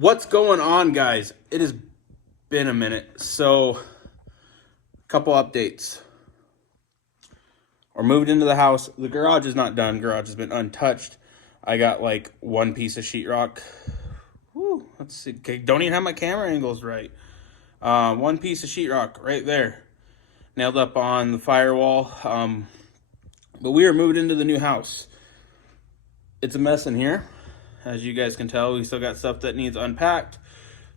What's going on, guys? It has been a minute. So, a couple updates. We're moved into the house. The garage is not done. Garage has been untouched. I got like one piece of sheetrock. Whew, let's see. Okay, don't even have my camera angles right. One piece of sheetrock right there, nailed up on the firewall. But we are moved into the new house. It's a mess in here. As you guys can tell, we still got stuff that needs unpacked.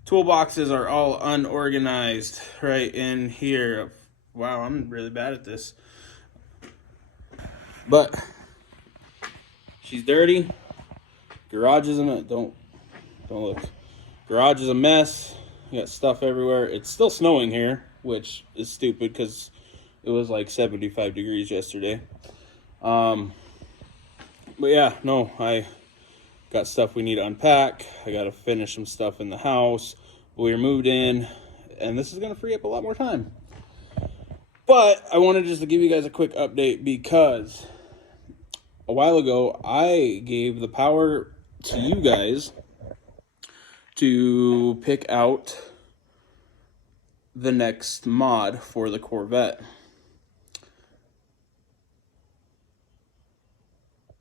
Toolboxes are all unorganized right in here. Wow, I'm really bad at this. But she's dirty. Garage is a mess. Don't look. Garage is a mess. You got stuff everywhere. It's still snowing here, which is stupid because it was like 75 degrees yesterday. But yeah, no, I got stuff we need to unpack. I got to finish some stuff in the house. We're moved in, and this is going to free up a lot more time. But I wanted just to give you guys a quick update because a while ago, I gave the power to you guys to pick out the next mod for the Corvette.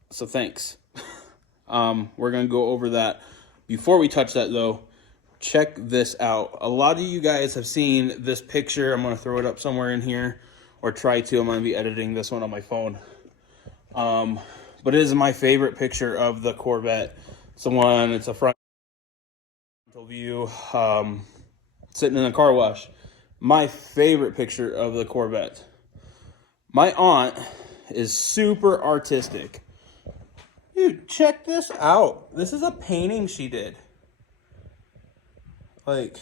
So thanks. We're going to go over that. Before we touch that, though, check this out. A lot of you guys have seen this picture. I'm going to throw it up somewhere in here, or try to. I'm going to be editing this one on my phone. But it is my favorite picture of the Corvette. It's the one, it's a front view, sitting in a car wash. My favorite picture of the Corvette. My aunt is super artistic. Dude, check this out. This is a painting she did. Like,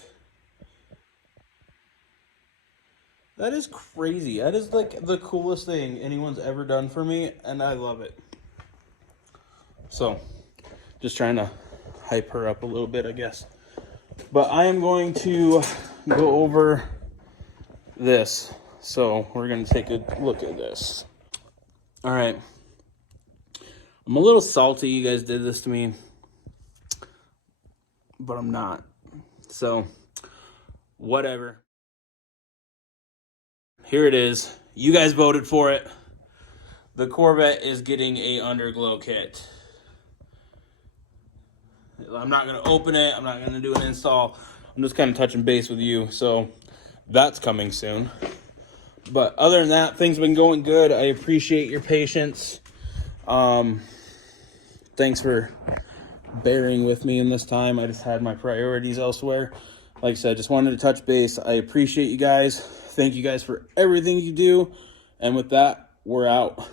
that is crazy. That is like the coolest thing anyone's ever done for me, and I love it. So, just trying to hype her up a little bit, I guess. But I am going to go over this. So, we're going to take a look at this. All right. I'm a little salty you guys did this to me, but I'm not. So, whatever. Here it is. You guys voted for it. The Corvette is getting a Underglow kit. I'm not going to open it. I'm not going to do an install. I'm just kind of touching base with you. So, that's coming soon. But other than that, things have been going good. I appreciate your patience. Thanks for bearing with me in this time. I just had my priorities elsewhere. Like I said, just wanted to touch base. I appreciate you guys. Thank you guys for everything you do. And with that, we're out.